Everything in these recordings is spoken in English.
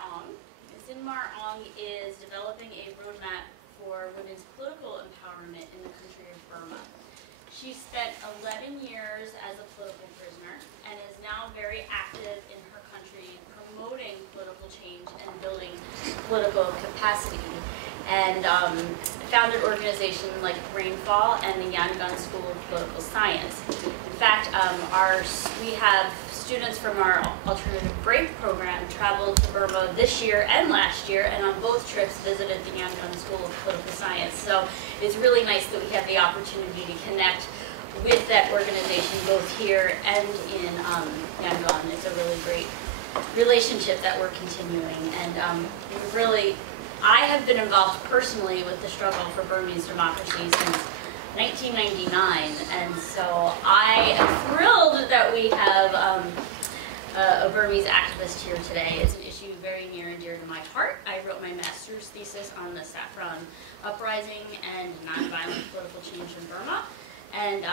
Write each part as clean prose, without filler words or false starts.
Aung. Zin Aung is developing a roadmap for women's political empowerment in the country of Burma. She spent 11 years as a political prisoner and is now very active in her country promoting political change and building political capacity, and founded organizations like Rainfall and the Yangon School of Political Science. In fact, we have students from our alternative break program traveled to Burma this year and last year, and on both trips visited the Yangon School of Political Science. So it's really nice that we have the opportunity to connect with that organization both here and in Yangon. It's a really great relationship that we're continuing, and I have been involved personally with the struggle for Burmese democracy since 1999, and so I am thrilled that we have a Burmese activist here today. It's an issue very near and dear to my heart. I wrote my master's thesis on the Saffron Uprising and nonviolent political change in Burma, and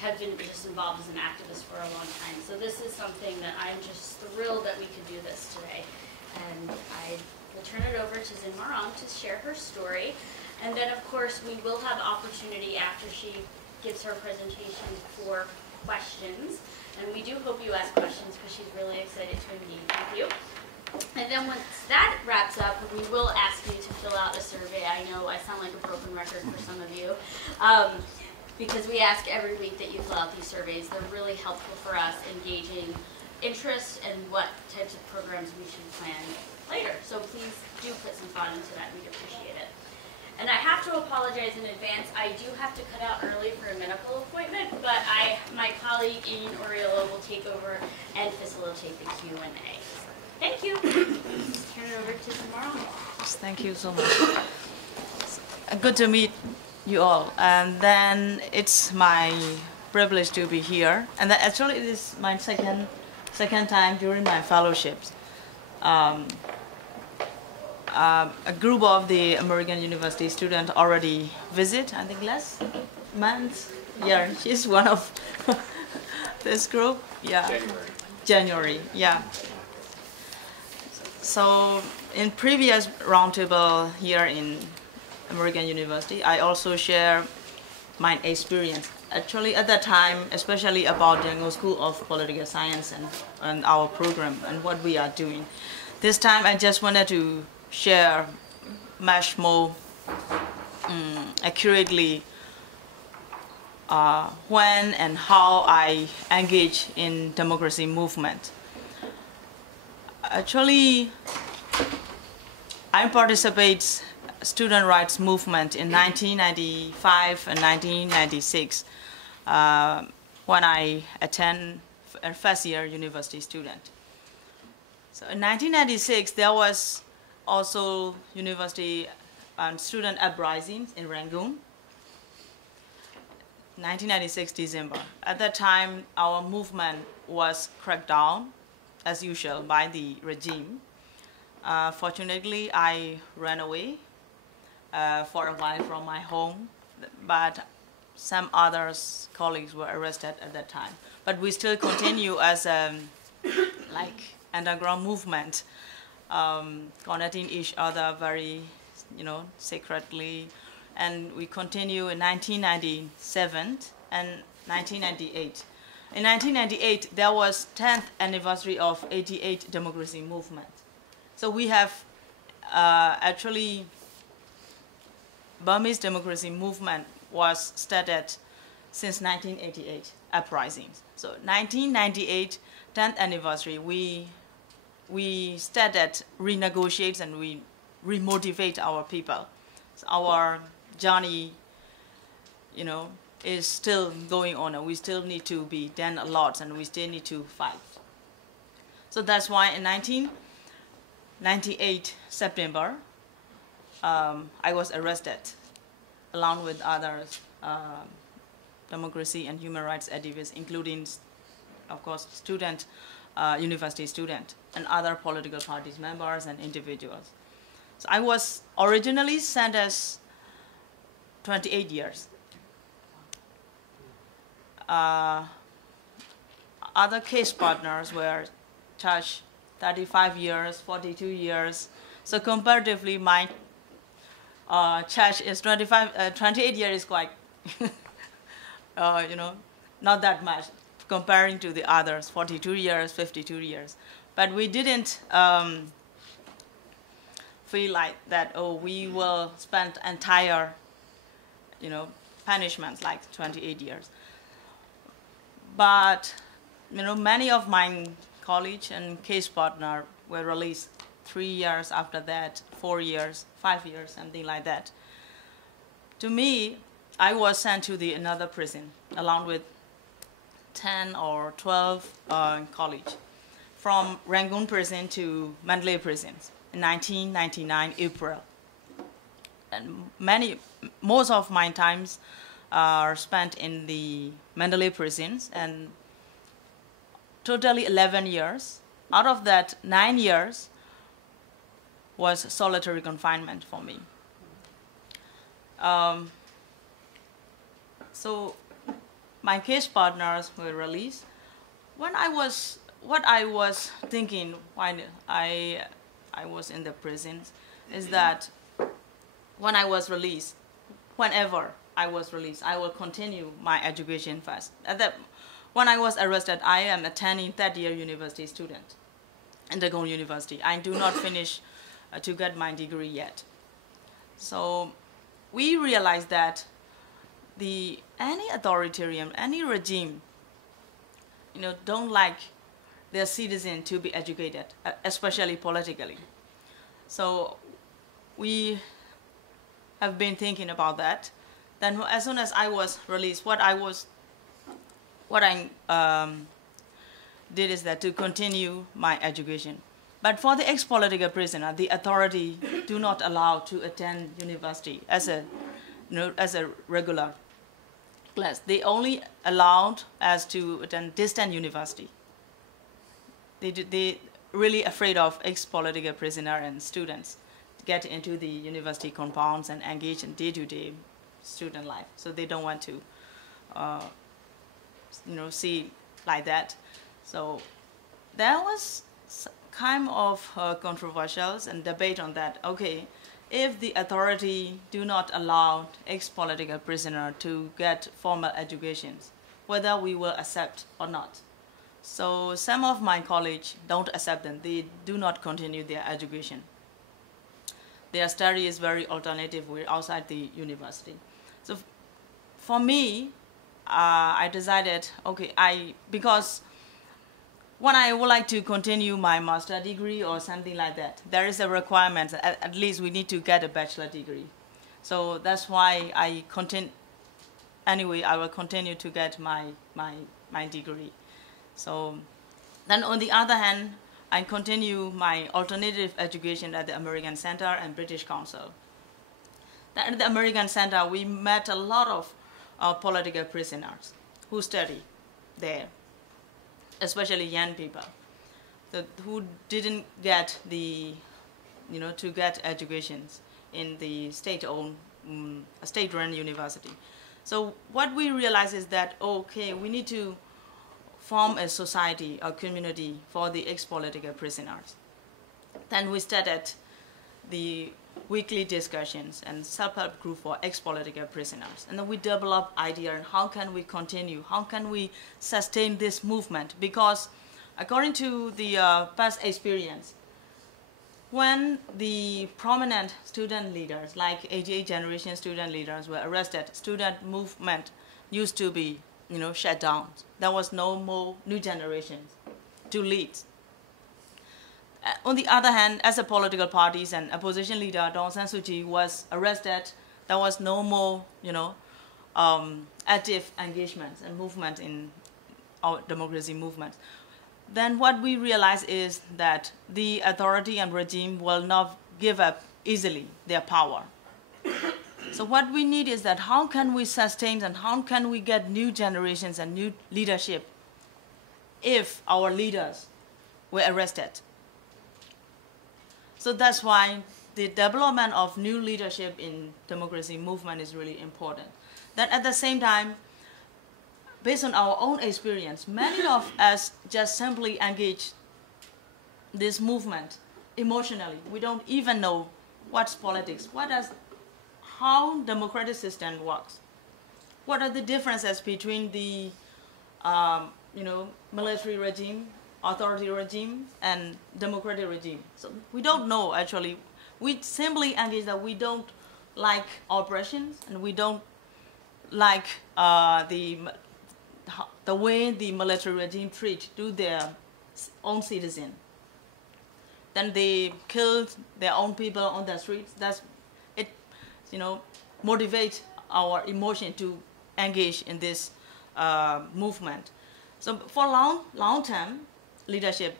have been just involved as an activist for a long time. So this is something that I'm just thrilled that we could do this today. And I will turn it over to Zin Aung to share her story. And then, of course, we will have opportunity after she gives her presentation for questions. And we do hope you ask questions because she's really excited to engage with you. And then once that wraps up, we will ask you to fill out a survey. I know I sound like a broken record for some of you, because we ask every week that you fill out these surveys. They're really helpful for us in gauging interest and what types of programs we should plan later. So please do put some thought into that. We'd appreciate it. And I have to apologize in advance. I do have to cut out early for a medical appointment, but my colleague Ian Oriolo will take over and facilitate the Q&A. Thank you. Turn it over to Samara. Thank you so much. Good to meet you all. And then it's my privilege to be here. And then actually it is my second time during my fellowships. A group of the American University students already visit, I think last month. Yeah, she's one of this group. Yeah, January. Yeah. So in previous roundtable here in American University, I also share my experience. Actually, at that time, especially about the School of Political Science and our program and what we are doing. This time, I just wanted to share much more accurately when and how I engage in democracy movement. Actually, I participate student rights movement in 1995 and 1996 when I attend a first year university student. So in 1996 there was also university student uprisings in Rangoon. 1996 December. At that time our movement was cracked down as usual by the regime. Fortunately I ran away for a while from my home, but some other colleagues were arrested at that time. But we still continue as a underground movement, connecting each other very, secretly, and we continue in 1997 and 1998. In 1998, there was 10th anniversary of 88 democracy movement. So we have actually Burmese democracy movement was started since 1988 uprisings. So 1998 10th anniversary, we started renegotiate and we remotivate our people. So our journey, is still going on, and we still need to be done a lot, and we still need to fight. So that's why in 1998 September, I was arrested along with others democracy and human rights activists, including, of course, university student and other political parties members and individuals. So I was originally sentenced 28 years. Other case partners were charged 35 years, 42 years. So comparatively, my church is 28 years is quite, not that much comparing to the others, 42 years, 52 years. But we didn't feel like that, oh, we will spend entire, punishments like 28 years. But, many of my colleagues and case partner were released 3 years after that, 4 years, 5 years, something like that. To me, I was sent to another prison along with 10 or 12 colleagues from Rangoon prison to Mandalay prisons in 1999 April. And most of my times are spent in the Mandalay prisons, and totally 11 years. Out of that, 9 years was solitary confinement for me. So my case partners were released. What I was thinking when I was in the prisons is that when I was released, whenever I was released, I will continue my education first. When I was arrested, I am attending third-year university student in Dagon University. I do not finish to get my degree yet. So we realized that any authoritarian, any regime, don't like their citizens to be educated, especially politically. So we have been thinking about that. Then as soon as I was released, what I did is that to continue my education. But for the ex-political prisoner, the authority do not allow to attend university as a regular class. They only allowed us to attend distant university. They really afraid of ex-political prisoner and students to get into the university compounds and engage in day-to-day student life. So they don't want to, see like that. So there was kind of controversials and debate on that. Okay, if the authority do not allow ex-political prisoner to get formal educations, whether we will accept or not. So some of my colleagues don't accept them. They do not continue their education. Their study is very alternative way outside the university. So for me, I decided, okay, because when I would like to continue my master degree or something like that, there is a requirement that at least we need to get a bachelor degree. So that's why I will continue to get my degree. So then on the other hand, I continue my alternative education at the American Center and British Council. Then at the American Center, we met a lot of political prisoners who study there, especially young people, who didn't get to get educations in the state-owned, state-run university. So what we realize is that, okay, we need to form a society, a community for the ex-political prisoners. Then we started the weekly discussions and self-help group for ex-political prisoners. And then we developed idea on how can we continue, how can we sustain this movement? Because according to the past experience, when the prominent student leaders, like 88 generation student leaders were arrested, student movement used to be shut down. There was no more new generations to lead. On the other hand, as a political parties and opposition leader, Daw Aung San Suu Kyi was arrested. There was no more, active engagements and movement in our democracy movements. Then what we realize is that the authority and regime will not give up easily their power. So what we need is that how can we sustain and how can we get new generations and new leadership if our leaders were arrested? So that's why the development of new leadership in democracy movement is really important. That at the same time, based on our own experience, many of us just simply engage, this movement emotionally. We don't even know what's politics, how democratic system works. What are the differences between the military regime, authority regime, and democratic regime? So we don't know actually. We simply engage that we don't like oppressions, and we don't like the way the military regime do their own citizens. Then they killed their own people on the streets. It motivates our emotion to engage in this movement. So for long term leadership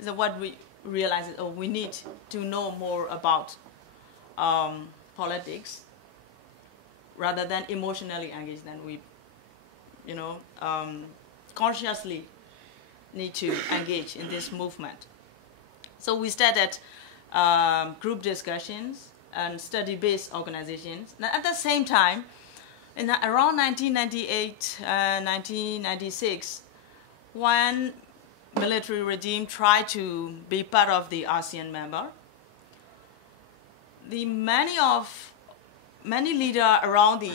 is what we realize is, we need to know more about politics rather than emotionally engage. Then we consciously need to engage in this movement. So we started group discussions and study-based organizations. And at the same time, in around 1998, 1996, when military regime tried to be part of the ASEAN member, many leaders around the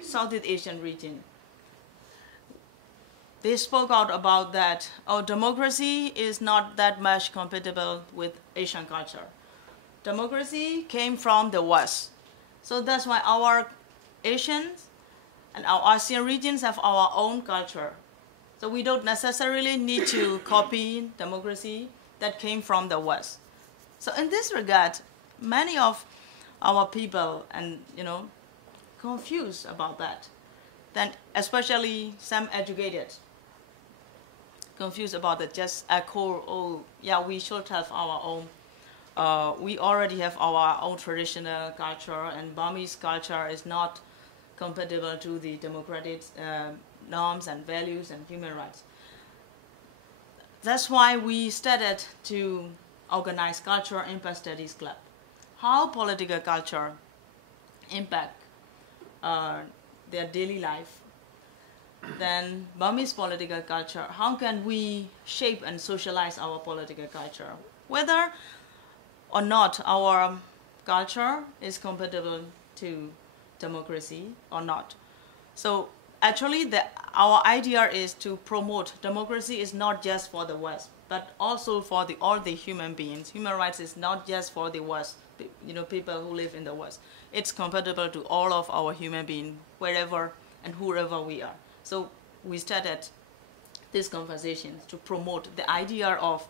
Southeast Asian region, they spoke out about that, democracy is not that much compatible with Asian culture. Democracy came from the West. So that's why our Asians and our ASEAN regions have our own culture. So we don't necessarily need to copy democracy that came from the West. So in this regard, many of our people confused about that. Then especially some educated, confused about it, just echo, we should have our own. We already have our own traditional culture, and Burmese culture is not compatible to the democratic norms and values and human rights. That's why we started to organize Cultural Impact Studies Club. How political culture impact their daily life. Then Burmese political culture, how can we shape and socialize our political culture? Whether or not our culture is compatible to democracy or not. So actually our idea is to promote democracy is not just for the West, but also for all the human beings. Human rights is not just for the West, people who live in the West. It's compatible to all of our human beings, wherever and whoever we are. So we started this conversation to promote the idea of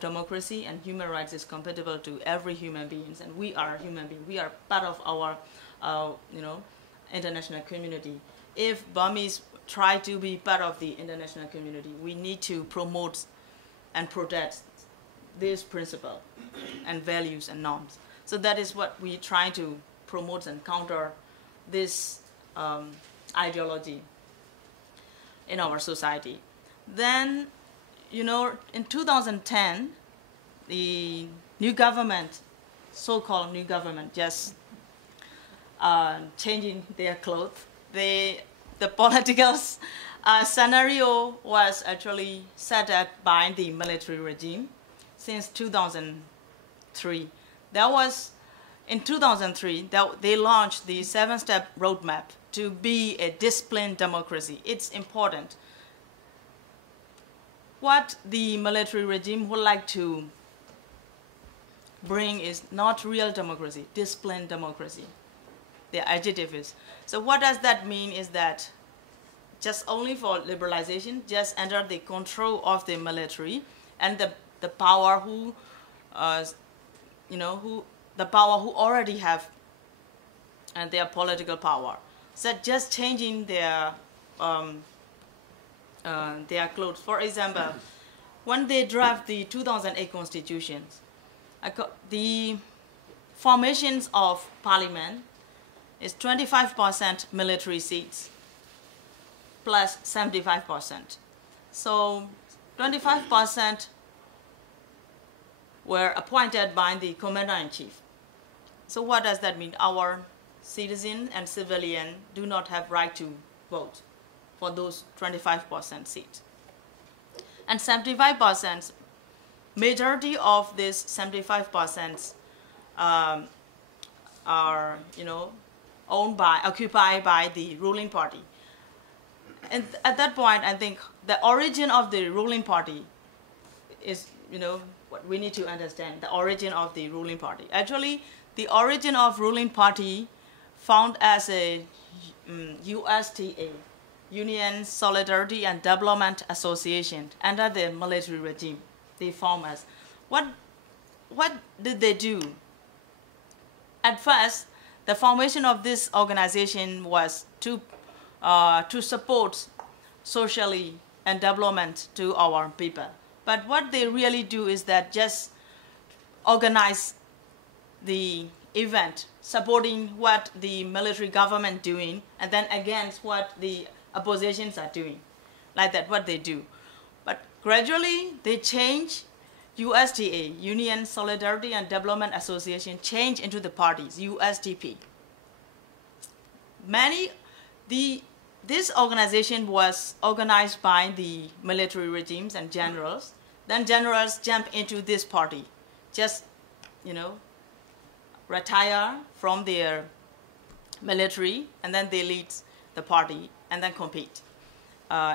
democracy and human rights is compatible to every human being, and we are human beings. We are part of our, international community. If Burmese try to be part of the international community, we need to promote and protect this principle and values and norms. So that is what we try to promote and counter this ideology in our society. Then, in 2010, the new government, so-called new government, just changing their clothes. The political scenario was actually set up by the military regime since 2003. In 2003, they launched the 7-step roadmap to be a disciplined democracy. It's important. What the military regime would like to bring is not real democracy, disciplined democracy. The adjective is. So what does that mean is that just only for liberalization, just under the control of the military and the power who already have their political power. So just changing their clothes. For example, when they draft the 2008 constitutions, the formations of parliament is 25% military seats plus 75%. So 25% were appointed by the commander-in-chief. So what does that mean? Our citizens and civilians do not have right to for those 25% seats. And 75% majority of this 75% are, occupied by the ruling party. And at that point, I think the origin of the ruling party is, what we need to understand, the origin of the ruling party. Actually, the origin of ruling party found as a USTA, Union Solidarity and Development Association, under the military regime. They formed as. What did they do? At first, the formation of this organization was to support socially and development to our people. But what they really do is that just organize the event supporting what the military government doing and then against what the oppositions are doing. Like that, what they do. But gradually they change. USDA, Union Solidarity and Development Association, change into the parties, USDP. This organization was organized by the military regimes and generals. Then generals jump into this party, just, retire from their military, and then they lead the party and then compete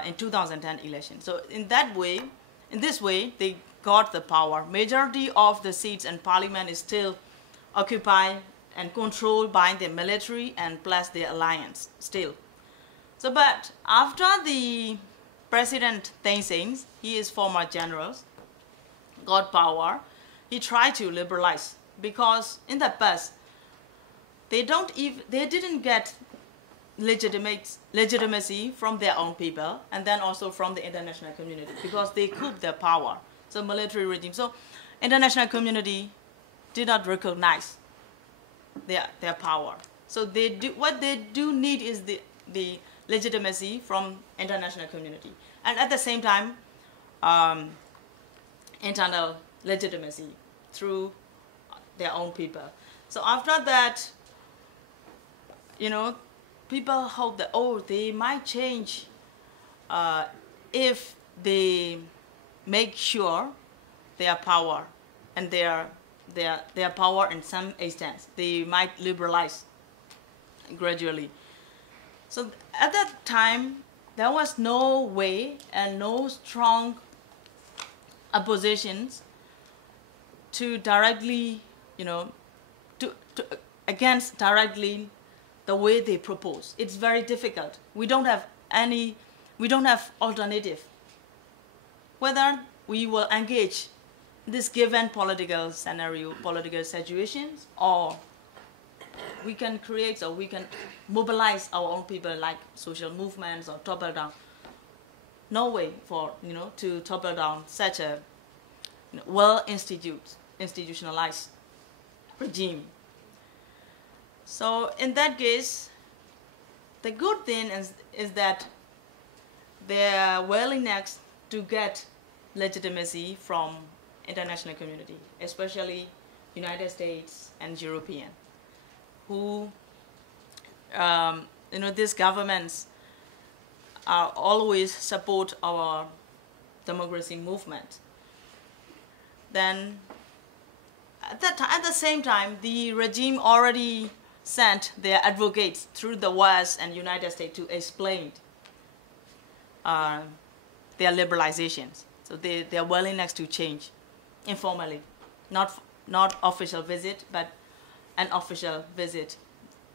in 2010 election. So in this way, they got the power. Majority of the seats in parliament is still occupied and controlled by the military and plus the alliance still. So, but after the President Thein Sein, he is former generals, got power, he tried to liberalize because in the past they didn't get legitimacy from their own people and then also from the international community because they couped their power. So military regime. So international community did not recognize their power. So what they do need is the legitimacy from international community, and at the same time, internal legitimacy through their own people. So after that, people hope that they might change if they make sure their power and their power in some extent they might liberalize gradually. So at that time there was no way and no strong oppositions to directly against directly the way they propose. It's very difficult. We don't have alternative. Whether we will engage this given political scenario, political situations, or we can create or we can mobilize our own people like social movements or topple down. No way for to topple down such a institutionalized regime. So in that case, the good thing is that their willingness to get legitimacy from international community, especially United States and European, who these governments are always support our democracy movement. Then at the same time, the regime already sent their advocates through the West and United States to explain their liberalizations. So their willingness to change informally, not official visit, but an official visit.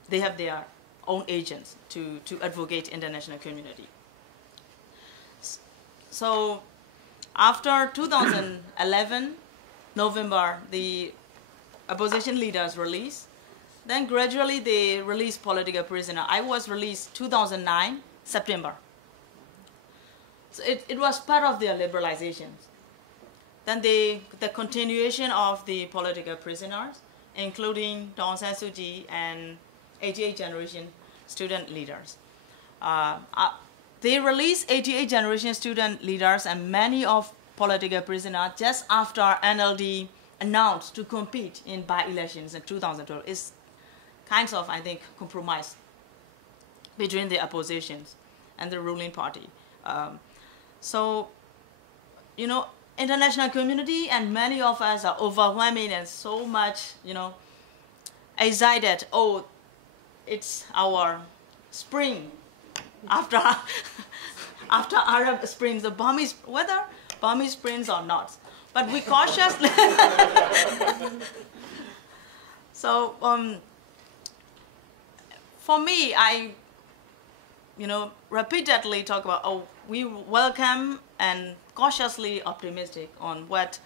They have their own agents to advocate international community. So after 2011, November, the opposition leaders released. Then gradually they released political prisoner. I was released 2009, September. So it was part of their liberalizations. Then the continuation of the political prisoners, including Daw Aung San Suu Kyi and 88 generation student leaders. They released 88 generation student leaders and many of political prisoners just after NLD announced to compete in by-elections in 2012. It's kinds of, I think, compromise between the oppositions and the ruling party. So, international community and many of us are overwhelming and so much, excited. Oh, it's our spring after after Arab Springs, the Burmese, whether Burmese Springs or not. But we cautiously. So for me, I repeatedly talk about, oh, we welcome and cautiously optimistic on what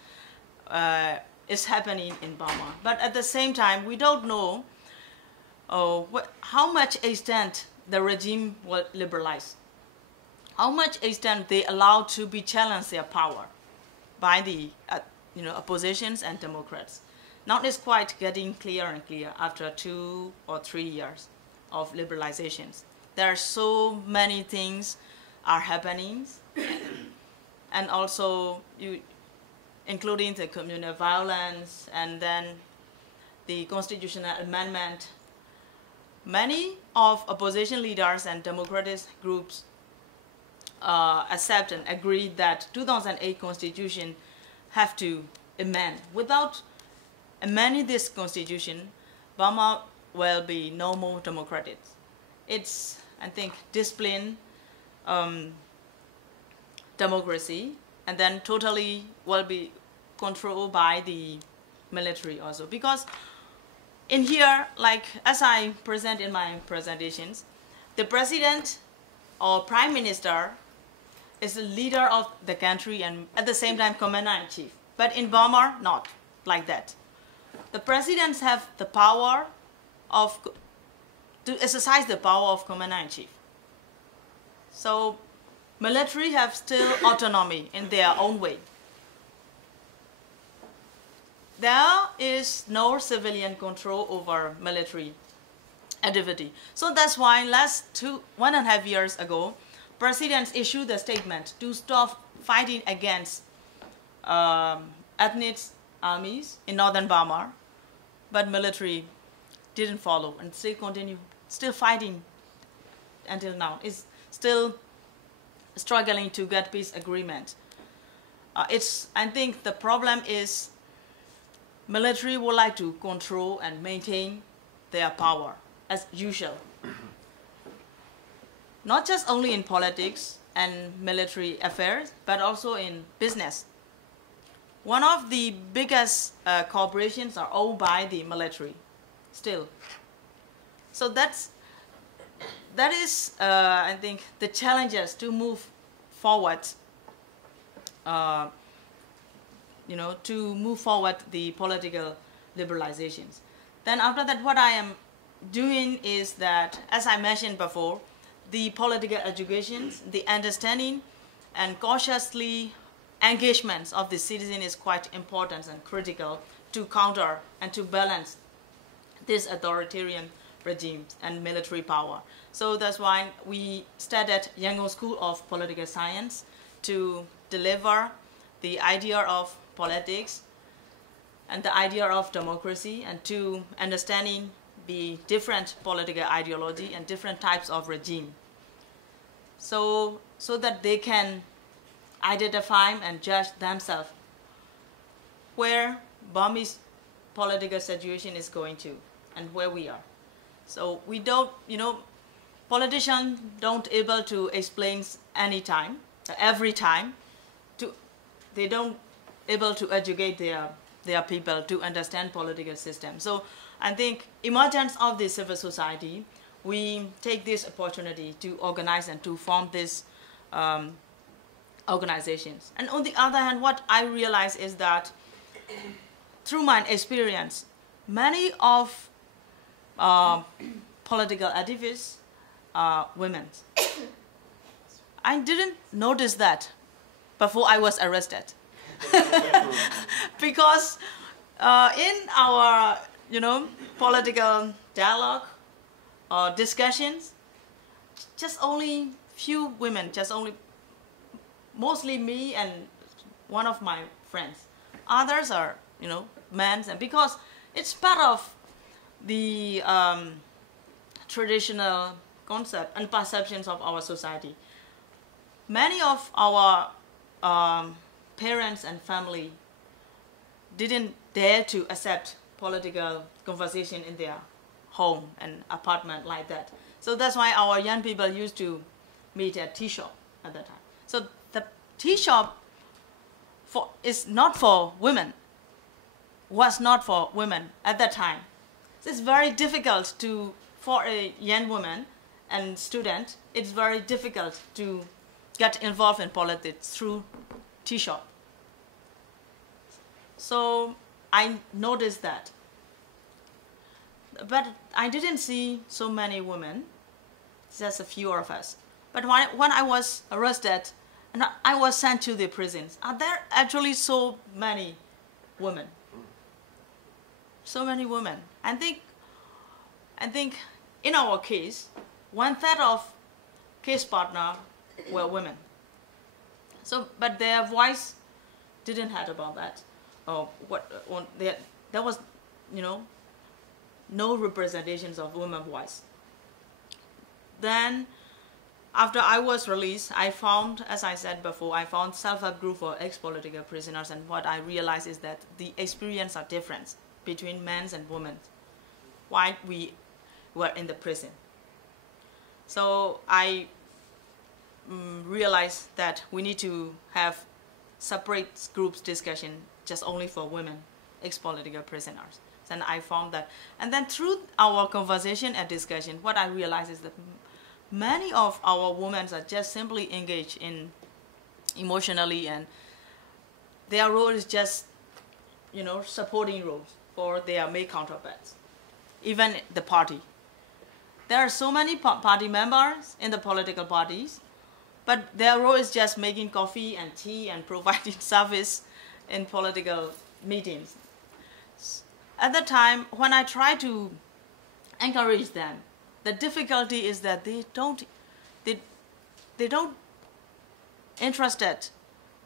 is happening in Burma. But at the same time, we don't know how much extent the regime will liberalize, how much extent they allow to be challenged their power by the oppositions and Democrats. Now it's quite getting clearer and clearer after 2 or 3 years of liberalizations. There are so many things are happening, and also including the communal violence and then the constitutional amendment. Many of opposition leaders and democratic groups accept and agree that 2008 constitution have to amend. Without amending this constitution, Burma will be no more democratic. It's, I think, discipline, democracy, and then totally will be controlled by the military also. Because in here, like as I present in my presentations, the president or prime minister is the leader of the country and at the same time commander-in-chief. But in Burma, not like that. The presidents have the power to exercise the power of commander-in-chief. So military have still autonomy in their own way. There is no civilian control over military activity. So that's why 1.5 years ago, presidents issued a statement to stop fighting against ethnic armies in northern Burma, but military didn't follow and still fighting until now. It's still struggling to get peace agreement. I think the problem is military would like to control and maintain their power as usual. Not just only in politics and military affairs, but also in business. One of the biggest corporations are owned by the military still. So that is, I think, the challenges to move forward, to move forward the political liberalizations. Then after that, what I am doing is that, as I mentioned before, the political educations, the understanding and cautiously engagements of the citizen is quite important and critical to counter and to balance this authoritarian regime and military power. So that's why we started Yangon School of Political Science to deliver the idea of politics and the idea of democracy, and to understanding the different political ideology and different types of regime, so that they can identify and judge themselves where Burmese political situation is going to and where we are. So we don't, politicians don't able to explain every time. They don't able to educate their people to understand political system. So I think emergence of the civil society, we take this opportunity to organize and to form these organizations. And on the other hand, what I realize is that through my experience, many of political activists are women. I didn't notice that before I was arrested. Because in our political dialogue or discussions, just only few women, mostly me and one of my friends. Others are men, and because it's part of the traditional concept and perceptions of our society. Many of our parents and family didn't dare to accept political conversation in their home and apartment like that. So that's why our young people used to meet at tea shop at that time. So the tea shop is not for women, was not for women at that time. So it's very difficult for a young woman and student, it's very difficult to get involved in politics through tea shop. So I noticed that. But I didn't see so many women, just a few of us. But when I was arrested and I was sent to the prisons, are there actually so many women? So many women. I think in our case, 1/3 of case partner were women. So, but their voice didn't have about that. There was, no representations of women voice. Then, after I was released, I found, as I said before, I found self-help group for ex-political prisoners, and what I realized is that the experience are different between men and women while we were in the prison. So I realized that we need to have separate groups discussion just only for women, ex-political prisoners. And I found that. And then through our conversation and discussion, what I realized is that many of our women are just simply engaged in emotionally, and their role is just, supporting roles for their male counterparts, even the party. There are so many party members in the political parties, but their role is just making coffee and tea and providing service in political meetings. At the time, when I try to encourage them, the difficulty is that they don't interested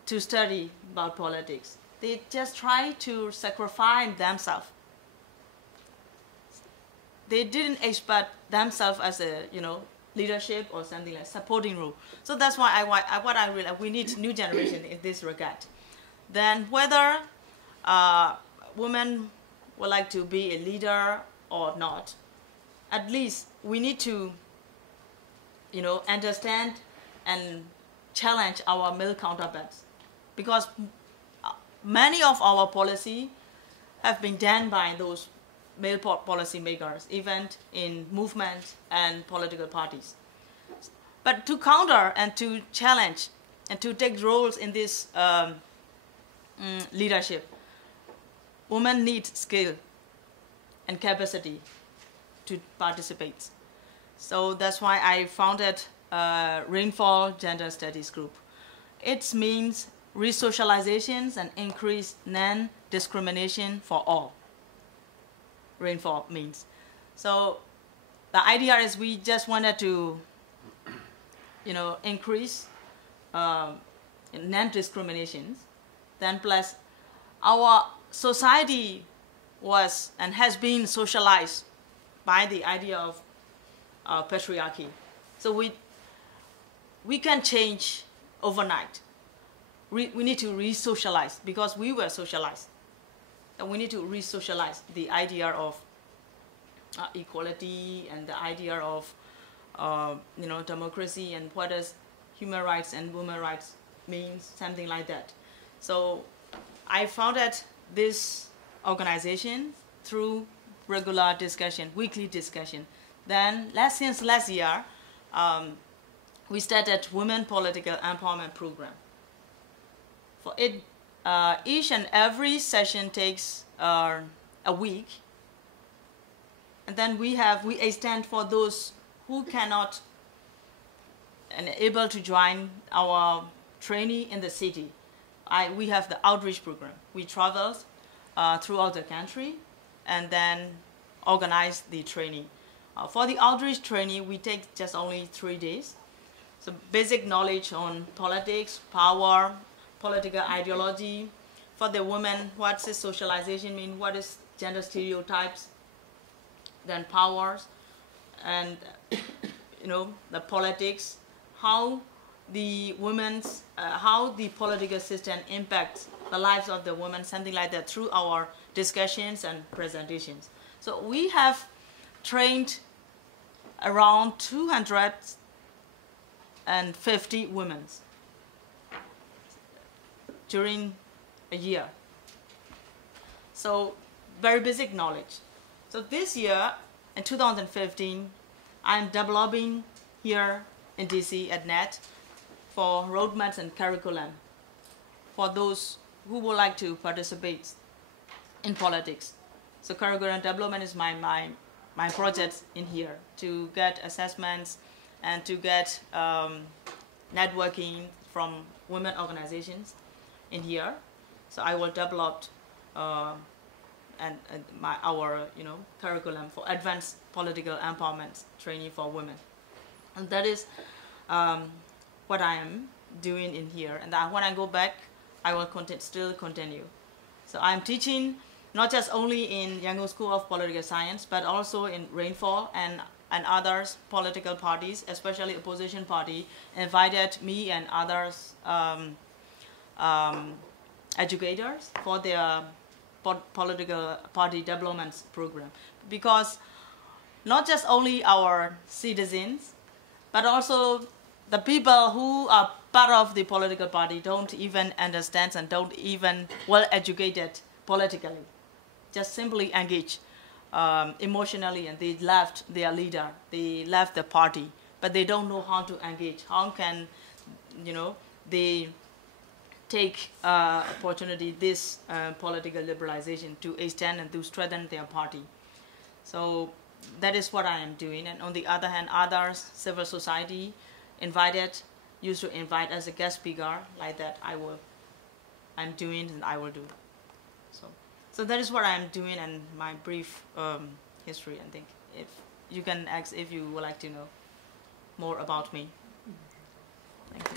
to study about politics. They just try to sacrifice themselves. They didn't expect themselves as a leadership or something like supporting role. So that's why I realized we need new generation in this regard. Then whether women would like to be a leader or not, at least we need to understand and challenge our male counterparts, because many of our policy have been done by those male policy makers, even in movements and political parties. But to counter and to challenge and to take roles in this leadership, women need skill and capacity to participate. So that's why I founded Rainfall Gender Studies Group. It means resocializations and increased non-discrimination for all. Rainfall means. So the idea is we just wanted to, increase non-discriminations. Then plus our society was and has been socialized by the idea of patriarchy. So we can change overnight. We need to re-socialize because we were socialized. And we need to re-socialize the idea of equality and the idea of democracy and what does human rights and women's rights means, something like that. So I founded this organization through regular discussion, weekly discussion. Then since last year, we started Women Political Empowerment Program. For it, each and every session takes a week, and then we extend for those who cannot and able to join our trainee in the city. We have the outreach program. We travel throughout the country and then organize the training. For the outreach training, we take just only 3 days. So basic knowledge on politics, power, political ideology. For the women, what does socialization mean? What is gender stereotypes? Then powers, and the politics. How the women's, how the political system impacts the lives of the women, something like that, through our discussions and presentations. So we have trained around 250 women during a year. So very basic knowledge. So this year, in 2015, I'm developing here in DC at NET for roadmaps and curriculum for those who would like to participate in politics. So curriculum development is my project in here, to get assessments and to get networking from women organizations in here. So I will develop our curriculum for advanced political empowerment training for women, and that is what I am doing in here. And when I go back, I will still continue. So I'm teaching not just only in Yangon School of Political Science, but also in Rainfall and others political parties, especially opposition party, invited me and others educators for their political party development program. Because not just only our citizens, but also the people who are part of the political party don't even understand and don't even well educated politically, just simply engage emotionally, and they left their leader, they left the party, but they don't know how to engage. How can they take opportunity, this political liberalization, to extend and to strengthen their party? So that is what I am doing. And on the other hand, others, civil society used to invite as a guest speaker, like that I'm doing and I will do. So that is what I'm doing, and my brief history. I think if you can ask if you would like to know more about me. Thank you.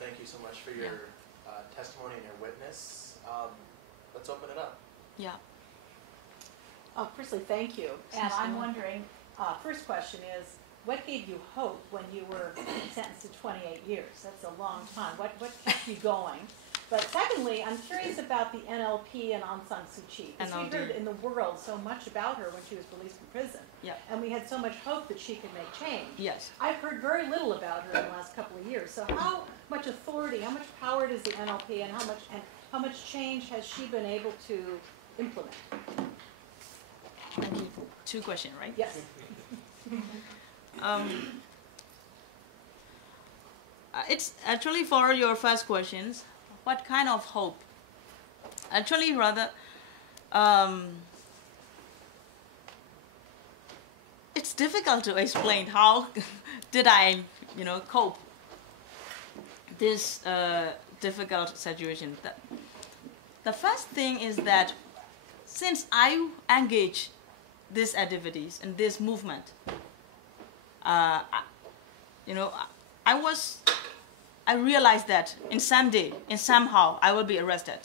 Thank you so much for your testimony and your witness. Let's open it up. Yeah. Firstly, thank you. And I'm wondering, first question is, what gave you hope when you were sentenced to 28 years? That's a long time. What kept you going? But secondly, I'm curious about the NLP and Aung San Suu Kyi. Because we heard in the world so much about her when she was released from prison. Yeah. And we had so much hope that she could make change. Yes. I've heard very little about her in the last couple of years. So how much authority, how much power does the NLP and how much change has she been able to implement? Thank you. Two questions, right? Yes. It's actually for your first questions. What kind of hope? Actually, rather, it's difficult to explain how did I, cope this difficult situation. The first thing is that since I engage these activities and this movement, I realized that somehow I will be arrested.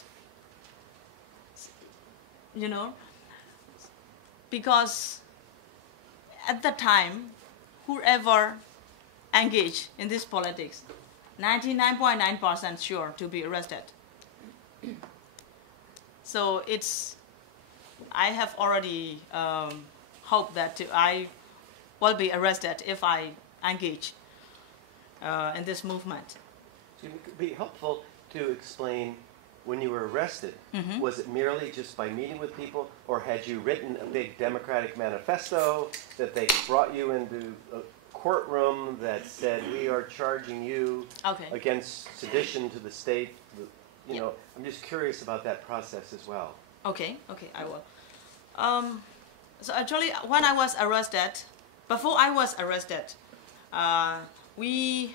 Because at the time, whoever engaged in this politics, 99.9% sure to be arrested. So I have already hoped that I will be arrested if I engage in this movement. It would be helpful to explain when you were arrested. Mm-hmm. Was it merely just by meeting with people, or had you written a big Democratic manifesto that they brought you into a courtroom that said, we are charging you against sedition to the state? I'm just curious about that process as well. Okay, I will. So actually, when I was arrested, before I was arrested, we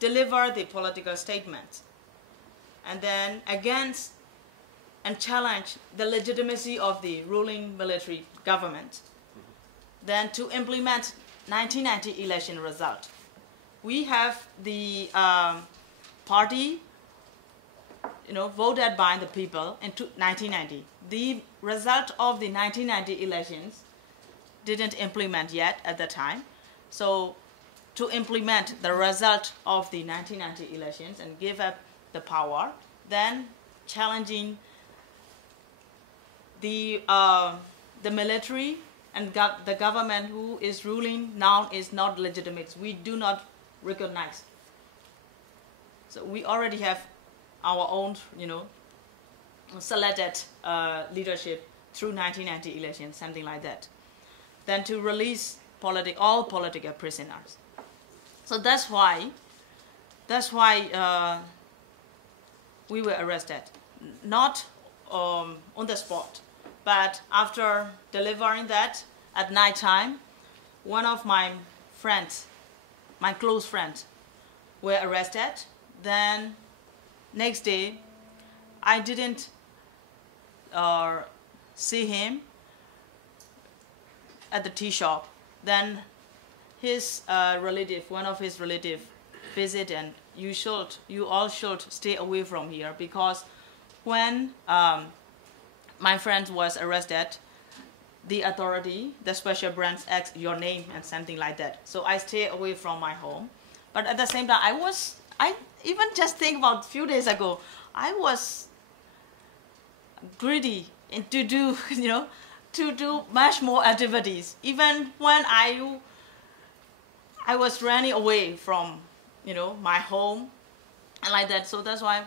delivered the political statement, and then against and challenged the legitimacy of the ruling military government. Then to implement 1990 election result, we have the party, voted by the people in 1990. The result of the 1990 elections didn't implement yet at the time. So to implement the result of the 1990 elections and give up the power, then challenging the military and the government who is ruling now is not legitimate. We do not recognize. So we already have our own, selected leadership through 1990 elections, something like that. Then to release all political prisoners. So that's why we were arrested, not on the spot, but after delivering that at night time, one of my friends, my close friends, were arrested. Then next day, I didn't see him at the tea shop. Then his one of his relative, visit, and you all should stay away from here, because when my friend was arrested, the authority, the special branch, asked your name and something like that. So I stay away from my home. But at the same time, I even just think about a few days ago, I was greedy to do, to do much more activities. Even when I was running away from, my home and like that. So that's why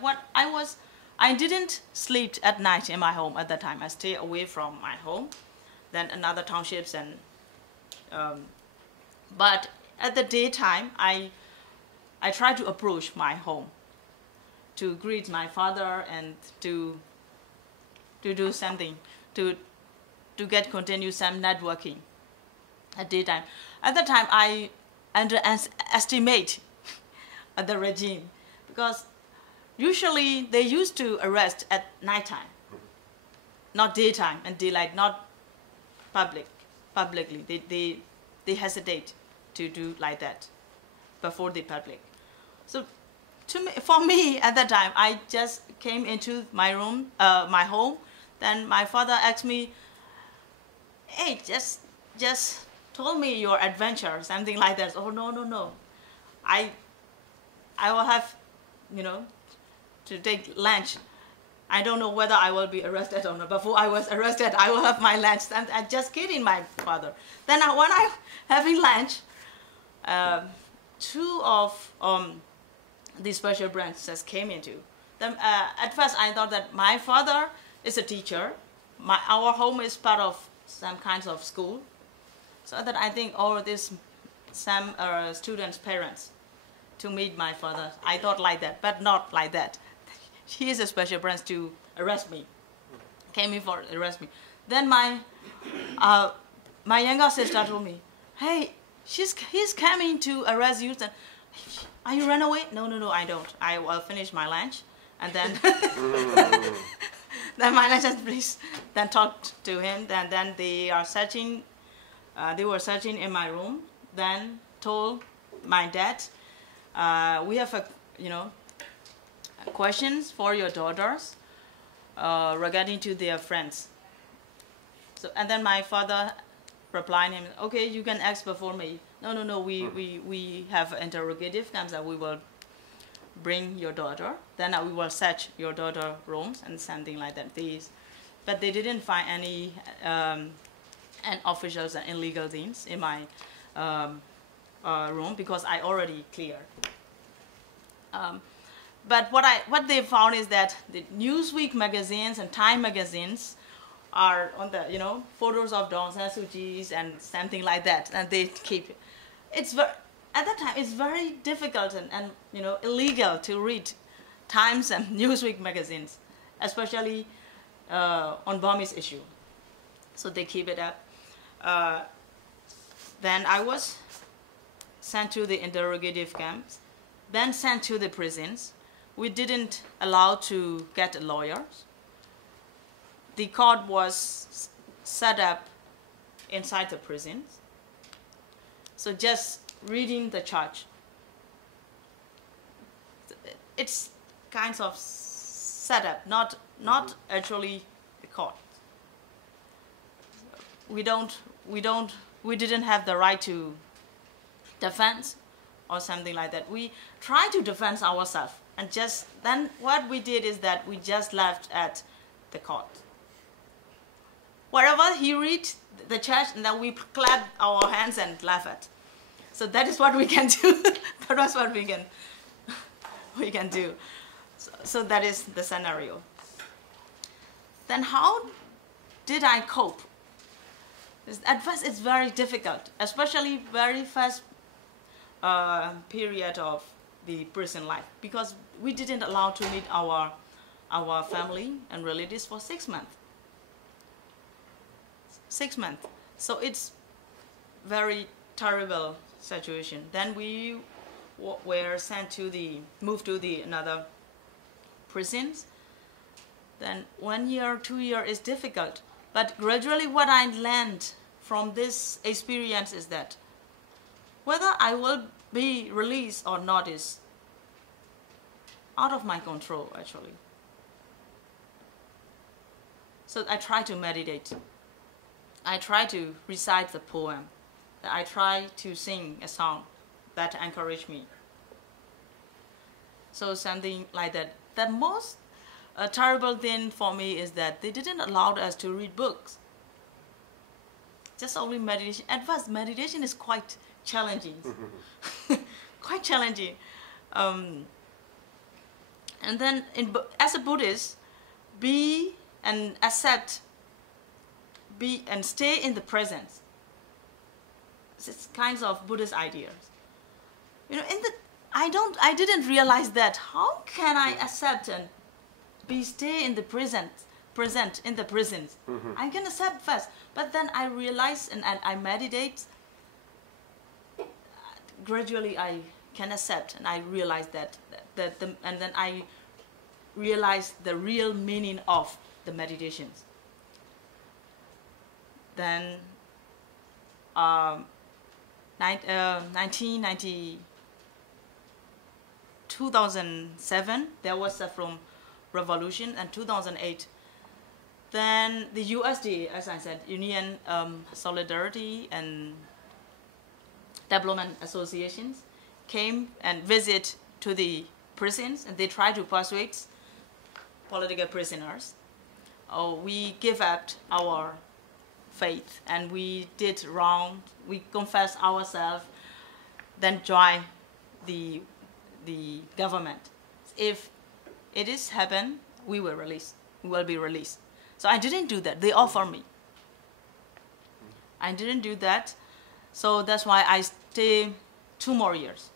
I didn't sleep at night in my home at that time. I stay away from my home, then another townships and, but at the daytime, I try to approach my home to greet my father and to do something, to continue some networking at daytime. At the time, I underestimate the regime, because usually they used to arrest at nighttime, not daytime and daylight, not publicly. They hesitate to do like that before the public. So for me at that time, I just came into my room, my home. Then my father asked me, "Hey, just told me your adventure," something like that. Oh no, I will have, to take lunch. I don't know whether I will be arrested or not. Before I was arrested, I will have my lunch. And I'm just kidding my father. Then when I having lunch, two of the special branches came into. Then, at first, I thought that my father is a teacher. Our home is part of some kinds of school. So that I think, some students' parents to meet my father. I thought like that, but not like that. He is a special branch to arrest me. Came in for arrest me. Then my younger sister told me, "Hey, he's coming to arrest you." And, "Are you run away?" No, I don't. I will finish my lunch and then then my lunch, please. Then talked to him. Then they are searching. They were searching in my room. Then told my dad, "We have questions for your daughters regarding to their friends." So and then my father replied him, "Okay, you can ask before me." No. We have interrogative camps that we will bring your daughter. Then we will search your daughter rooms and something like that. But they didn't find any and officials and illegal things in my room, because I already cleared. But what they found is that the Newsweek magazines and Time magazines are on the photos of Dawn San Suu Kyi's and something like that, and they keep it. At that time it's very difficult and illegal to read Times and Newsweek magazines, especially on Burmese issue. So they keep it up. Then I was sent to the interrogative camps, then sent to the prisons. We didn't allow to get lawyers. The court was set up inside the prisons. So just reading the charge. It's kinds of set up, not actually the court. We don't we didn't have the right to defend or something like that. We tried to defend ourselves, and just then what we did is that we just left at the court. Wherever he reached the church, and then we clapped our hands and laughed. So that is what we can do. That was what we can do. So that is the scenario. Then how did I cope? At first it's very difficult, especially very first period of the prison life, because we didn't allow to meet our family and relatives for 6 months. 6 months. So it's very terrible situation. Then we were sent to moved to another prisons. Then 1 year, 2 years is difficult. But gradually what I learned from this experience is that whether I will be released or not is out of my control, actually. So I try to meditate. I try to recite the poem. I try to sing a song that encourage me. So something like that. The most terrible thing for me is that they didn't allow us to read books. Just only meditation. At first, meditation is quite challenging. Quite challenging. And then as a Buddhist, be and stay in the present. It's kinds of Buddhist ideas. You know, I didn't realize that. How can I accept and stay in the present in the present? I can accept first, but then I realize and I meditate. Gradually, I can accept, and I realize and then I realize the real meaning of the meditations. Then 2007, there was a from revolution, and 2008, then the USD, as I said, Union Solidarity and Development Associations, came and visit to the prisons, and they tried to persuade political prisoners. We give up our faith, and we did wrong. We confess ourselves, then join the government. If it is happen, we will be released. So I didn't do that. They offered me. I didn't do that. So that's why I stay 2 more years.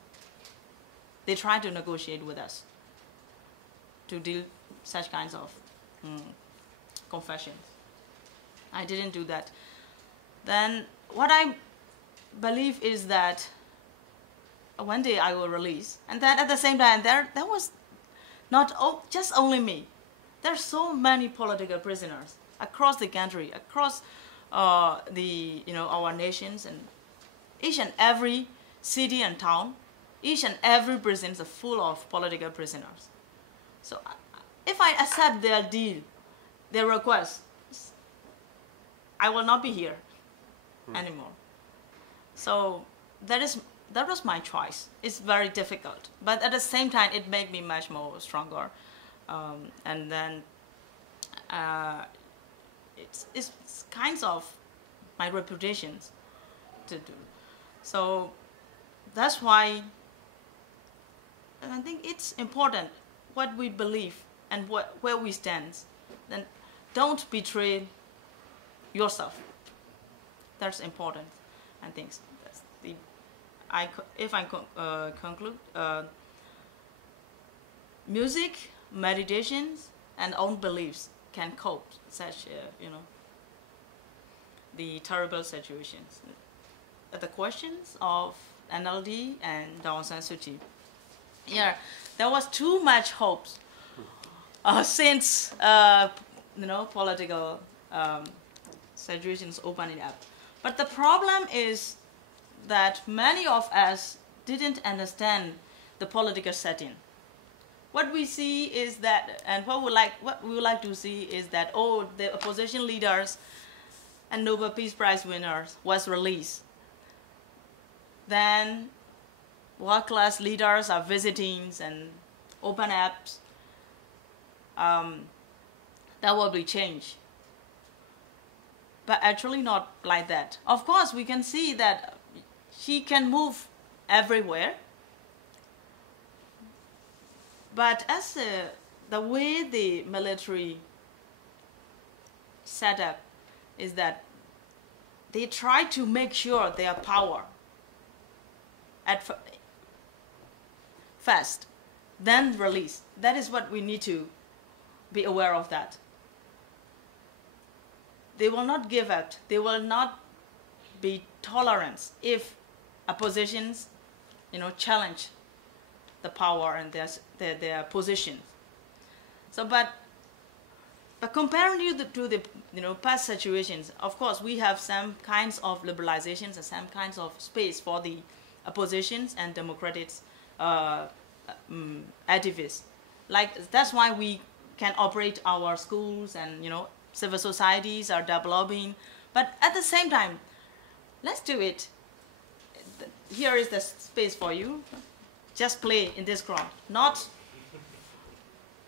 They tried to negotiate with us to deal such kinds of confessions. I didn't do that. Then what I believe is that one day I will release, and then at the same time there was not just only me. There are so many political prisoners across the country, across our nations, and each and every city and town, each and every prison is full of political prisoners. So if I accept their deal, their request, I will not be here anymore. So that was my choice. It's very difficult, but at the same time, it made me much more stronger. And then it's kinds of my reputations to do. So that's why I think it's important what we believe and where we stand. Then don't betray yourself. That's important, I think. That's if I conclude, music, meditations, and own beliefs can cope such the terrible situations. The questions of NLD and Aung San Suu Kyi. Yeah, there was too much hopes since political situations opening up. But the problem is that many of us didn't understand the political setting. What we see is that, and what we would like to see is that, the opposition leaders and Nobel Peace Prize winners was released, then world-class leaders are visiting and open apps, that will be changed. But actually not like that. Of course, we can see that she can move everywhere. But as the way the military setup is that they try to make sure their power at first, then release. That is what we need to be aware of that. They will not give up. They will not be tolerant if oppositions, challenge the power and their positions. So, but comparing you to the past situations, of course, we have some kinds of liberalizations and some kinds of space for the oppositions and democratic activists. Like that's why we can operate our schools and civil societies are developing. But at the same time, let's do it. Here is the space for you. Just play in this ground, not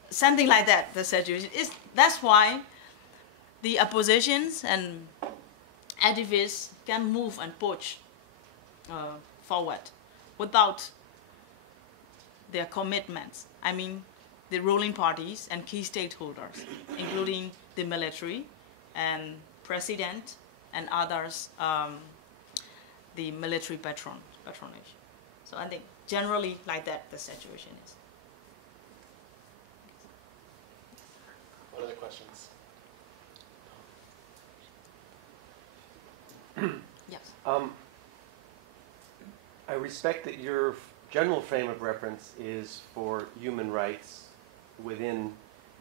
something like that. The situation is that's why the oppositions and activists can move and push forward without their commitments. I mean, the ruling parties and key stakeholders, including the military and president and others, the military patronage. So I think generally like that the situation is. What other questions? Yes. I respect that your general frame of reference is for human rights within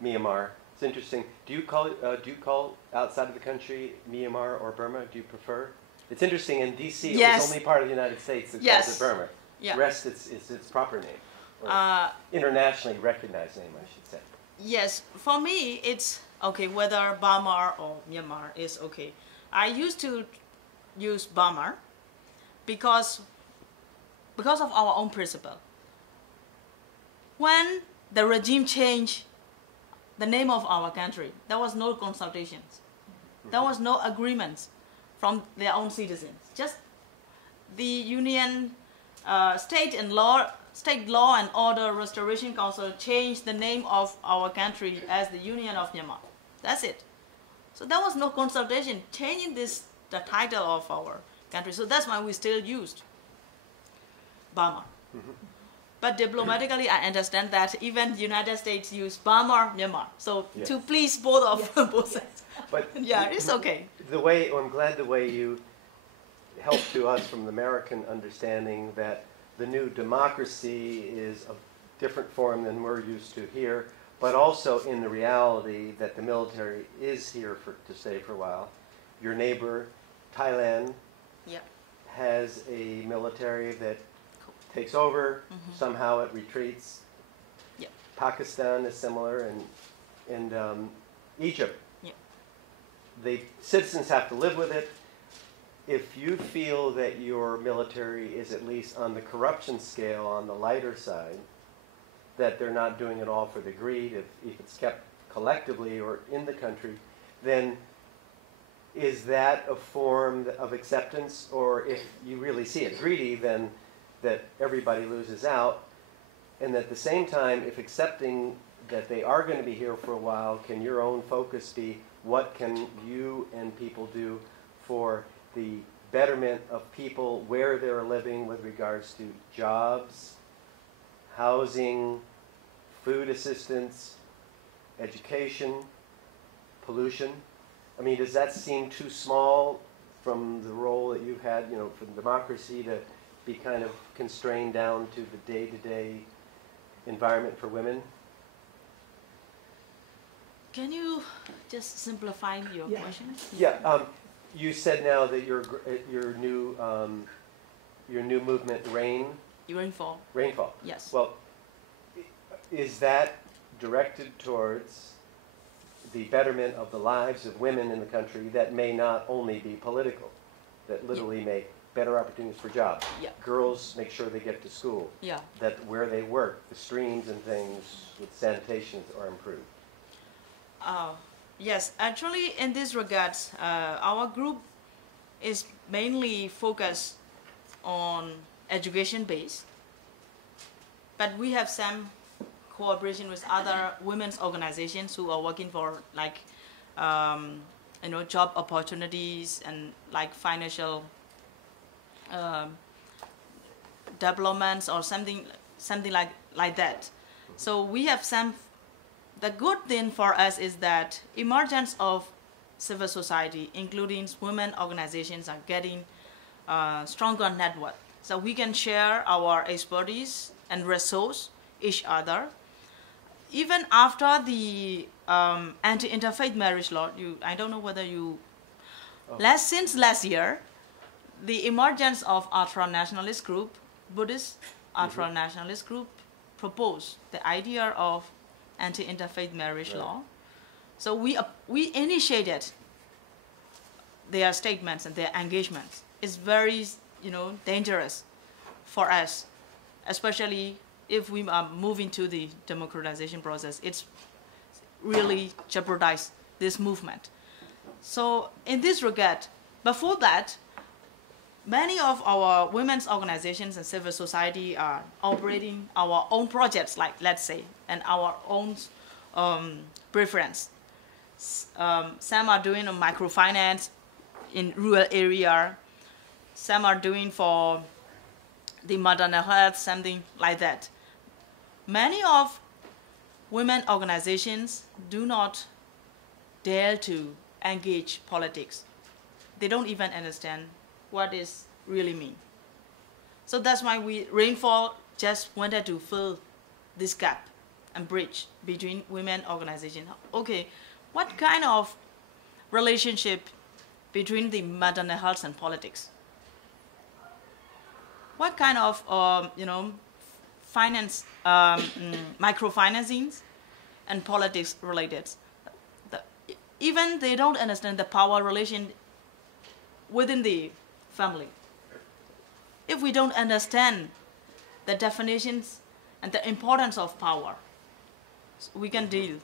Myanmar. It's interesting. Do you call outside of the country Myanmar or Burma? Do you prefer? It's interesting. In D.C., Yes. it was only part of the United States that Yes. calls it Burma. Yeah. The rest is its proper name, or internationally recognized name, I should say. Yes, for me it's okay whether Burma or Myanmar is okay. I used to use Burma because of our own principle. When the regime changed the name of our country, there was no consultations. There was no agreements from their own citizens. Just the Union State Law and Order Restoration Council changed the name of our country as the Union of Myanmar. That's it. So there was no consultation changing the title of our country. So that's why we still used Burma. But diplomatically, I understand that even the United States use Burma, Myanmar. So Yes. to please both of both sides. But Yeah, it's okay. I'm glad the way you helped to us from the American understanding that the new democracy is a different form than we're used to here, but also in the reality that the military is here to stay for a while. Your neighbor, Thailand, Yeah. has a military that takes over, somehow it retreats. Yeah. Pakistan is similar, and Egypt. Yeah. The citizens have to live with it. If you feel that your military is at least on the corruption scale on the lighter side, that they're not doing it all for the greed, if it's kept collectively or in the country, then is that a form of acceptance? Or if you really see it greedy, then that everybody loses out? And at the same time, if accepting that they are going to be here for a while, can your own focus be what can you and people do for the betterment of people where they're living with regards to jobs, housing, food assistance, education, pollution? I mean, does that seem too small from the role that you've had, for democracy to be kind of constrained down to the day-to-day environment for women? Can you just simplify your question? Yeah. You said now that your new movement, Rainfall. Yes. Well, is that directed towards the betterment of the lives of women in the country that may not only be political, that literally make better opportunities for jobs. Yeah. Girls make sure they get to school. Yeah. That where they work, the streams and things with sanitation are improved. Yes, actually in this regard, our group is mainly focused on education base, but we have some cooperation with other women's organizations who are working for like job opportunities and like financial developments or something like that. So we have some. The good thing for us is that emergence of civil society, including women organizations, are getting stronger network. So we can share our expertise and resource each other. Even after the anti-interfaith marriage law, I don't know whether you, since last year, the emergence of ultra-nationalist group, Buddhist ultra-nationalist group, proposed the idea of anti-interfaith marriage law. So we initiated their statements and their engagements. It's very dangerous for us, especially if we are moving to the democratization process. It's really jeopardized this movement. So in this regard, before that, many of our women's organizations and civil society are operating our own projects, like let's say, and our own preference. Some are doing a microfinance in rural area. Some are doing for the maternal health, something like that. Many of women organizations do not dare to engage politics. They don't even understand what is really mean. So that's why Rainfall just wanted to fill this gap and bridge between women organizations. Okay, what kind of relationship between the maternal health and politics? What kind of finance, microfinancing and politics related? Even they don't understand the power relation within the family. If we don't understand the definitions and the importance of power, we can deal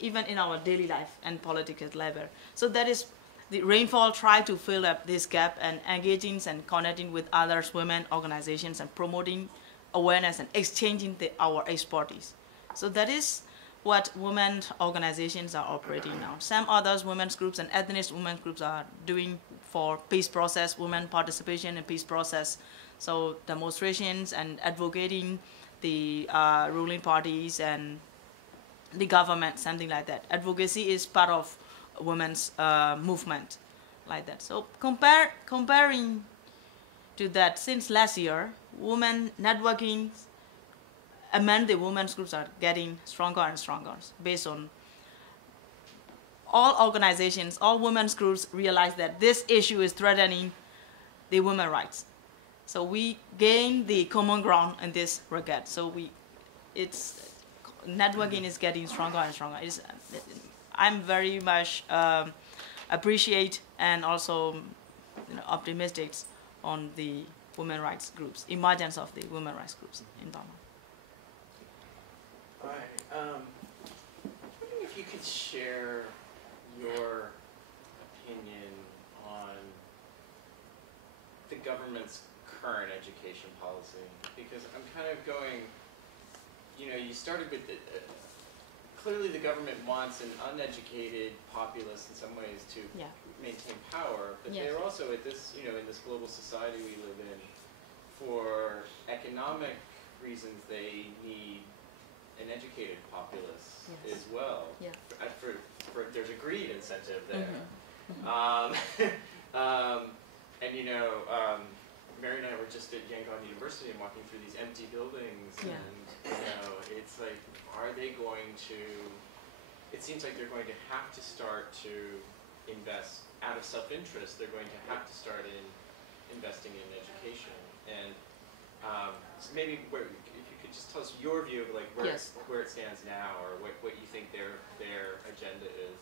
even in our daily life and political level. So that is the Rainfall try to fill up this gap and engaging and connecting with other women organizations and promoting awareness and exchanging our expertise. So that is what women organizations are operating now. Some others women's groups and ethnic women's groups are doing for peace process, women participation in peace process. So demonstrations and advocating the ruling parties and the government, something like that. Advocacy is part of women's movement, like that. So comparing to that, since last year, women networking among the women's groups are getting stronger and stronger based on all organizations, all women's groups realize that this issue is threatening the women's rights. So we gain the common ground in this regard. So networking is getting stronger and stronger. I'm very much appreciate and also optimistic on the women's rights groups, emergence of the women's rights groups in Burma. All right. I'm wondering if you could share your opinion on the government's current education policy, because I'm kind of going, you started with clearly the government wants an uneducated populace in some ways to maintain power, but they're also at this, in this global society we live in, for economic reasons they need an educated populace as well. Yeah. There's a greed incentive there. And Mary and I were just at Yangon University and walking through these empty buildings, and it's like, are they going to? It seems like they're going to have to start to invest out of self-interest. They're going to have to start investing in education, and so maybe if you could just tell us your view of like where it stands now, or what you think their agenda is.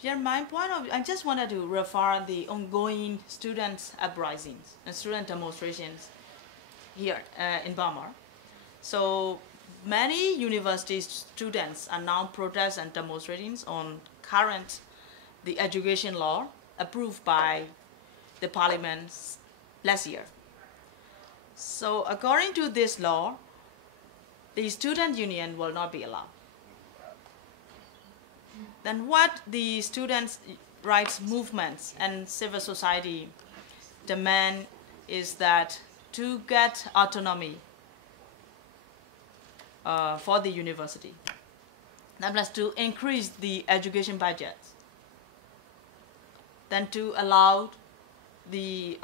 Yeah, my point of view, I just wanted to refer the ongoing student uprisings and student demonstrations here in Burma. So many university students are now protesting and demonstrating on the education law approved by the parliament last year. So according to this law, the student union will not be allowed. Then what the students' rights movements and civil society demand is that to get autonomy for the university, that was to increase the education budgets, then to allow the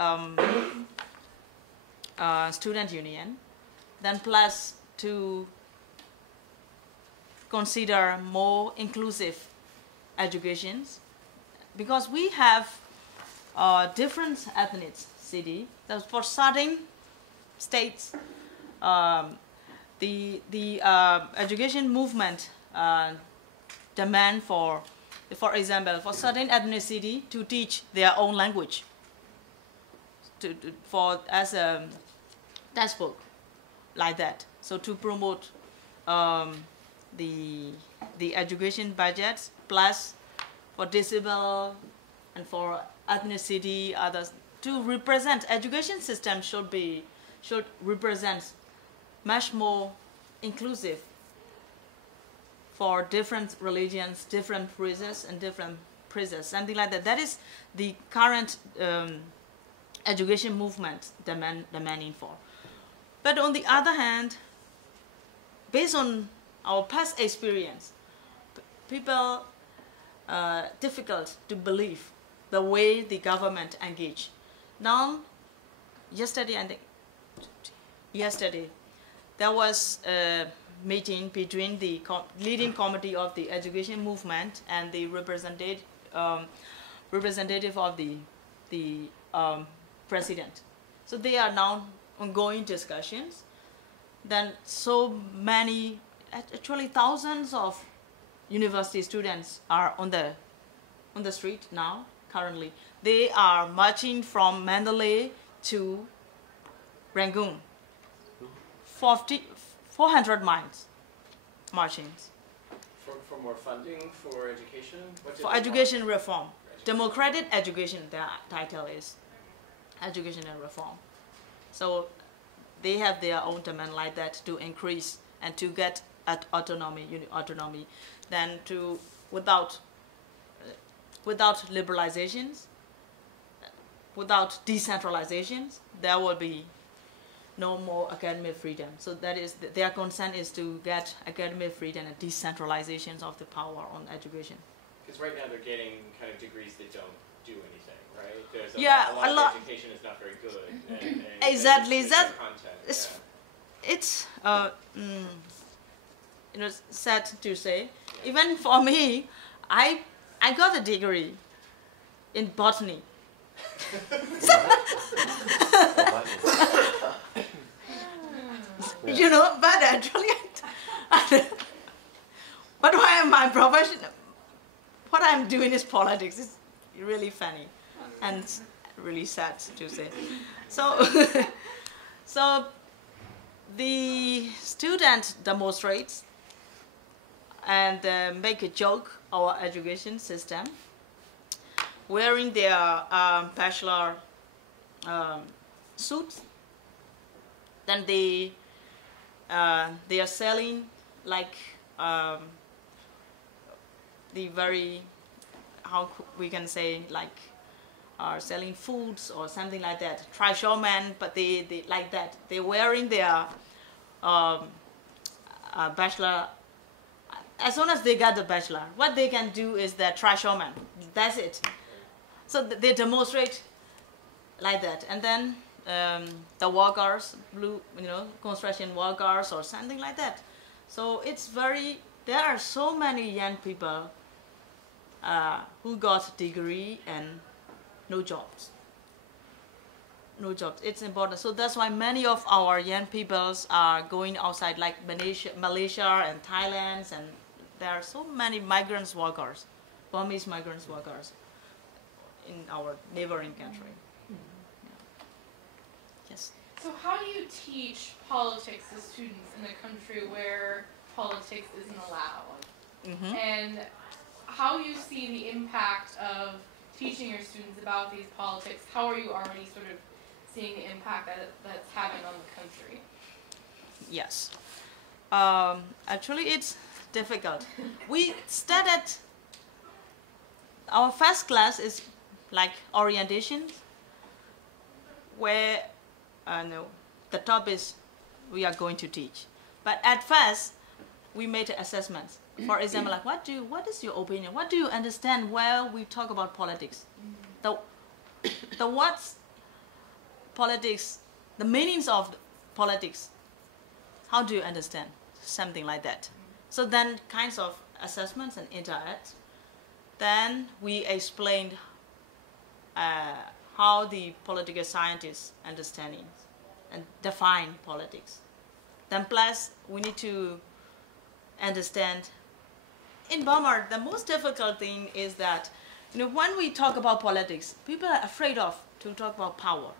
student union, then plus to consider more inclusive educations, because we have different ethnicity. For certain states, the education movement demand for example, for certain ethnicity to teach their own language, as a textbook, like that. So to promote the education budgets, plus for disabled and for ethnicity, others, to represent education system should represent much more inclusive for different religions, different races, and different praises, something like that. That is the current education movement demanding for. But on the other hand, based on our past experience, people difficult to believe the way the government engaged. Now, yesterday, there was a meeting between the leading committee of the education movement and the representative of the president. So they are now ongoing discussions. Then so many, actually thousands of university students are on the street now. Currently, they are marching from Mandalay to Rangoon. 400 miles marching. For more funding for education? For education reform. Democratic education, their title is education and reform. So they have their own demand like that to increase and to get at autonomy. Then to without liberalizations, without decentralizations, there will be no more academic freedom. So that is their concern is to get academic freedom and decentralizations of the power on education. Because right now they're getting kind of degrees that don't do anything, right? There's a lot of education is not very good. And exactly. Content, It's sad to say. Yeah. Even for me, I got a degree in botany. But actually, but why my profession, what I'm doing is politics. It's really funny and really sad to say. So, so the student demonstrates and make a joke our education system, wearing their bachelor suits. Then they are selling like the very, how we can say, like are selling foods or something like that. Trishaw-man, but they like that. They're wearing their bachelor. As soon as they got the bachelor, what they can do is that trishaw-man. That's it. So they demonstrate like that, and then the workers, construction workers or something like that. So it's there are so many young people who got degree and no jobs. No jobs. It's important. So that's why many of our young peoples are going outside, like Malaysia and Thailand, and there are so many migrant workers Burmese migrant workers in our neighboring country. Yeah. Yes. So how do you teach politics to students in a country where politics isn't allowed? Mm-hmm. And how do you see the impact of teaching your students about these politics? How are you already sort of seeing the impact that's having on the country? Yes. Actually, it's difficult. We started, our first class is like orientation, where no, the topic is we are going to teach. But at first, we made assessments. For example, like what is your opinion? What do you understand while we talk about politics? The what's politics, the meanings of politics. How do you understand? Something like that. So then kinds of assessments and interact. Then we explained how the political scientists understanding and define politics. Then plus we need to understand. In Burma, the most difficult thing is that when we talk about politics, people are afraid of to talk about power.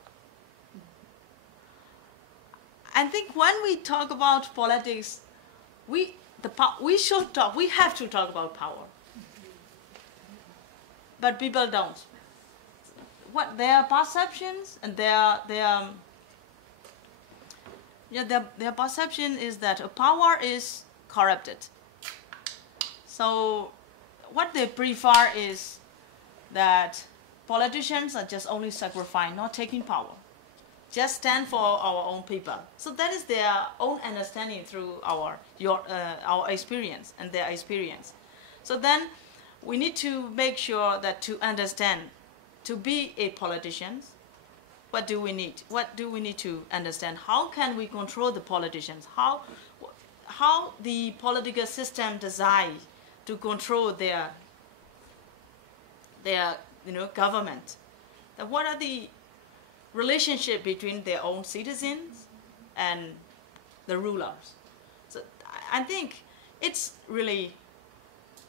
I think when we talk about politics, we have to talk about power. But people don't. What their perceptions and their perception is that power is corrupted. So what they prefer is that politicians are just only sacrificing, not taking power. Just stand for our own people. So that is their own understanding through our experience and their experience. So then we need to make sure that to understand, to be a politician, what do we need? What do we need to understand? How can we control the politicians? How the political system designed to control their government? What are the relationship between their own citizens and the rulers? So I think it's really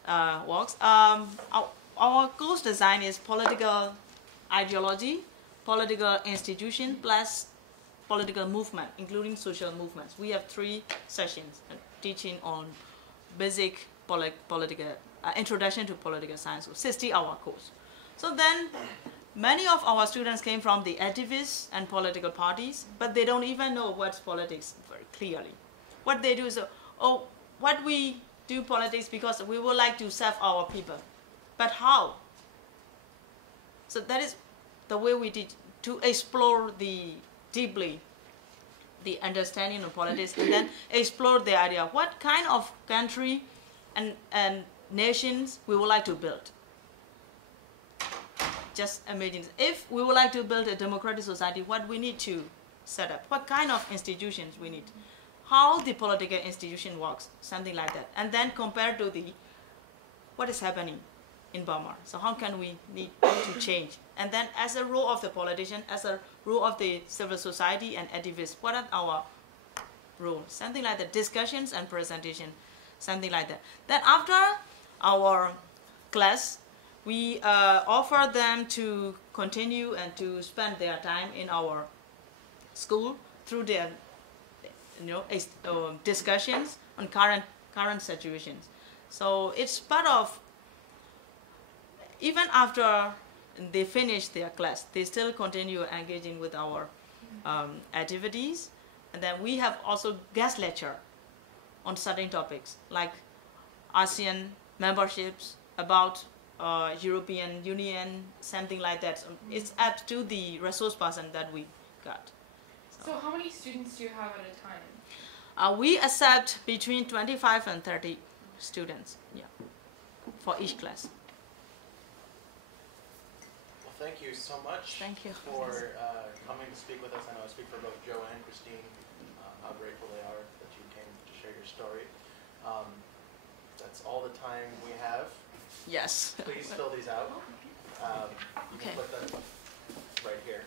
works. Our course design is political ideology, political institution, plus political movement, including social movements. We have 3 sessions teaching on basic political introduction to political science, 60-hour course. So then many of our students came from the activists and political parties, but they don't even know what's politics very clearly. What they do is, what we do politics because we would like to serve our people. But how? So that is the way we did to explore deeply the understanding of politics, and then explore the idea what kind of country and nations we would like to build. Just imagine, if we would like to build a democratic society, what we need to set up, what kind of institutions we need, how the political institution works, something like that, and then compare to what is happening in Burma. So how can we need to change? And then as a role of the politician, as a role of the civil society and activists, what are our roles? Something like that, discussions and presentation, something like that. Then after our class, we offer them to continue and to spend their time in our school through their discussions on current situations. So it's part of, even after they finish their class, they still continue engaging with our activities. And then we have also guest lecture on certain topics like ASEAN memberships, about European Union, something like that. So it's up to the resource person that we got. So how many students do you have at a time? We accept between 25 and 30 students, for each class. Well, thank you so much. Thank you For coming to speak with us. I know I speak for both Joe and Christine, how grateful they are that you came to share your story. That's all the time we have. Yes. Please fill these out. You can put them right here.